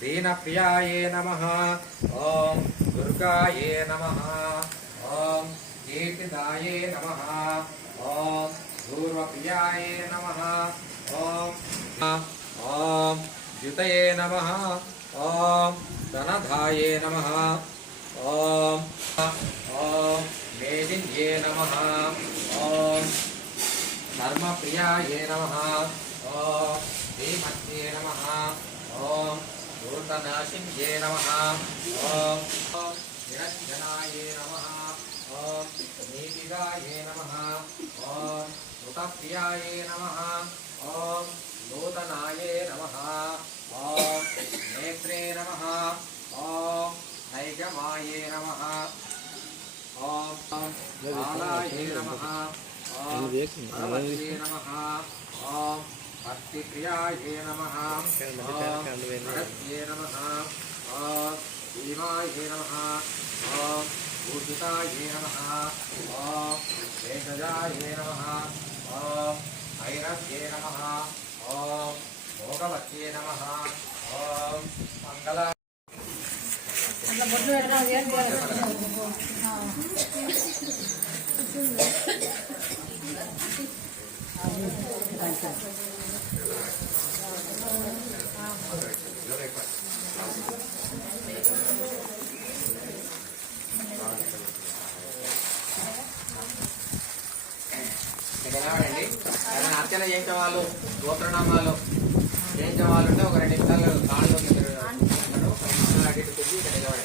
दीनप्रियाये नमः ॐ दुर्गाये नमः ॐ कीर्तिदाये नमः ॐ पूर्वप्रियाये नमः ॐ ॐ द्युतये नमः ॐ धनधाये नमः ॐ ॐ मेदिन्ये नमः ॐ धर्मप्रियाये नमः ॐ श्रीमत्ये नमः ॐ पूर्णनाशिन्ये नम ॐ निरञ्जनाये नमः ॐ नीतिकाये नम ओं मृतप्रियाये नमः ॐ नूतनाये नम ॐ नेत्रे नम ॐ नैगमाये नमः ॐ बालाये नमः ॐ नमः ॐ भक्तिप्रियाये नमः भरत्ये नमः ॐ भीमाये नमः ॐ भूषिताये नमः ॐ शेषजाये नमः ॐ भैरव्ये नमः ॐ भोगवत्ये नमः ॐ मङ्गल Thank you. అర్చన చేసే వాళ్ళు గోత్రనామాలు చేసే వాళ్ళు ఉంటే ఒక రెండు నిమిషాలు కాళ్ళు ఒక అడిగి ఇక్కడ నిలబడి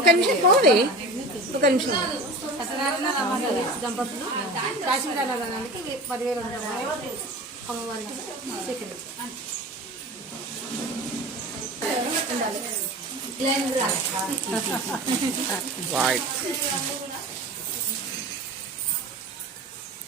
ఒక నిమిషం పోవే ఒక నిమిషం దంపతులు పదివేలు అమ్మవారికి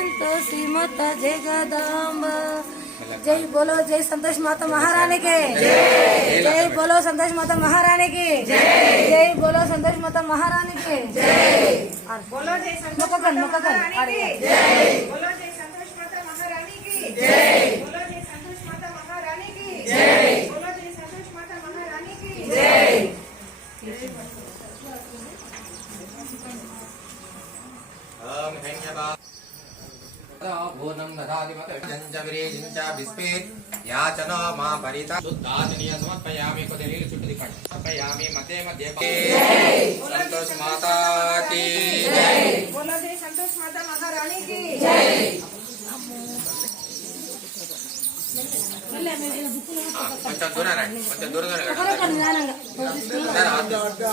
संतोषी माता जय गदाम्ब जय बोलो जय संतोष माता महारानी के जय बोलो संतोष माता महारानी के जय बोलो संतोष माता महारानी के जय संतोष बोलो जय संतोष माता महारानी की जय धन्यवाद భూనం దదాదిమతీరే యాచన మా పరిత శుద్ధాదినియ సమర్పయామి కొద్ది నీళ్ళు చుట్టూ దిప్పండి మధ్య సంతోష్ మాతాకి సంతోష్ మాత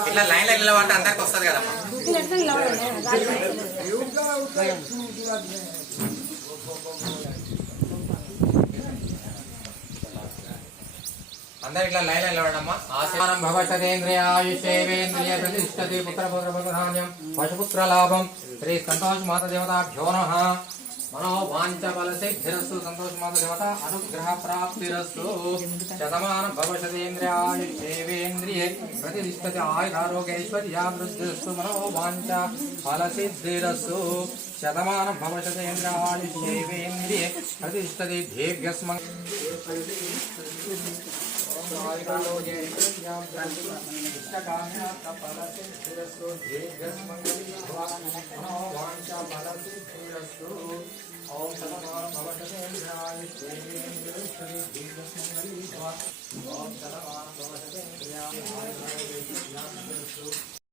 ఇట్లా లైన్ లో నిలవంటే అందరికి వస్తుంది కదమ్మా అందరిట్లా లైన్ ప్రతిష్టతి పుత్ర పుత్ర శ్రీ సంతోష్ మాత దేవతాభ్యో నమ మనో వాంఛ బలసిద్ధిరస్సు సంతోష్ శతమానం భవతేంద్రియ ప్రతిష్టతి మనో వాంఛ శతమానం ప్రతిష్టతి దీర్ఘస్మ ओम सदा भवते इंद्राय श्रेयेन्द्रेश्वरी दीर्घसुन्दरी भव ओम सदा भवते इंद्राय श्रेयेन्द्रेश्वरी दीर्घसुन्दरी भव